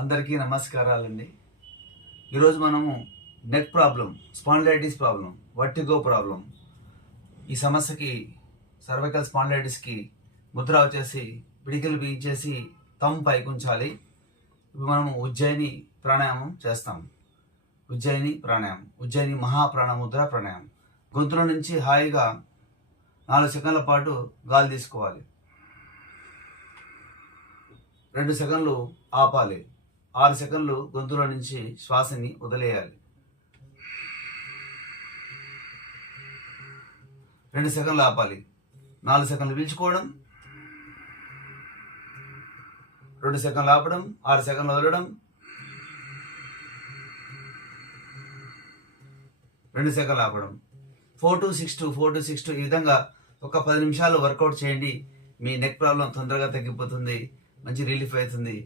అందరికీ నమస్కారాలండి. ఈరోజు మనము neck problem, spondylitis problem, vertigo problem, ఈ సమస్యకి సర్వైకల్ స్పాండిలైటిస్కి ముద్ర వచ్చేసి పిడికిలు బిగించేసి తమ్ పైకి ఉంచాలి. ఇప్పుడు మనము ఉజ్జయిని ప్రాణాయామం చేస్తాం. ఉజ్జయిని మహాప్రాణముద్ర ప్రాణాయామం. గొంతులో నుంచి హాయిగా 4 సెకండ్ల పాటు గాలి తీసుకోవాలి. 2 సెకండ్లు ఆపాలి. 6 సెకండ్లు గొంతులో నుంచి శ్వాసని వదిలేయాలి. 2 సెకండ్లు ఆపాలి. 4 సెకండ్లు పీల్చుకోవడం, 2 సెకండ్లు ఆపడం, 6 సెకండ్లు వదలడం, 2 సెకండ్లు ఆపడం. 4 to 6 ఈ విధంగా ఒక 10 నిమిషాలు వర్కౌట్ చేయండి. మీ నెక్ ప్రాబ్లం తొందరగా తగ్గిపోతుంది, మంచి రిలీఫ్ అవుతుంది.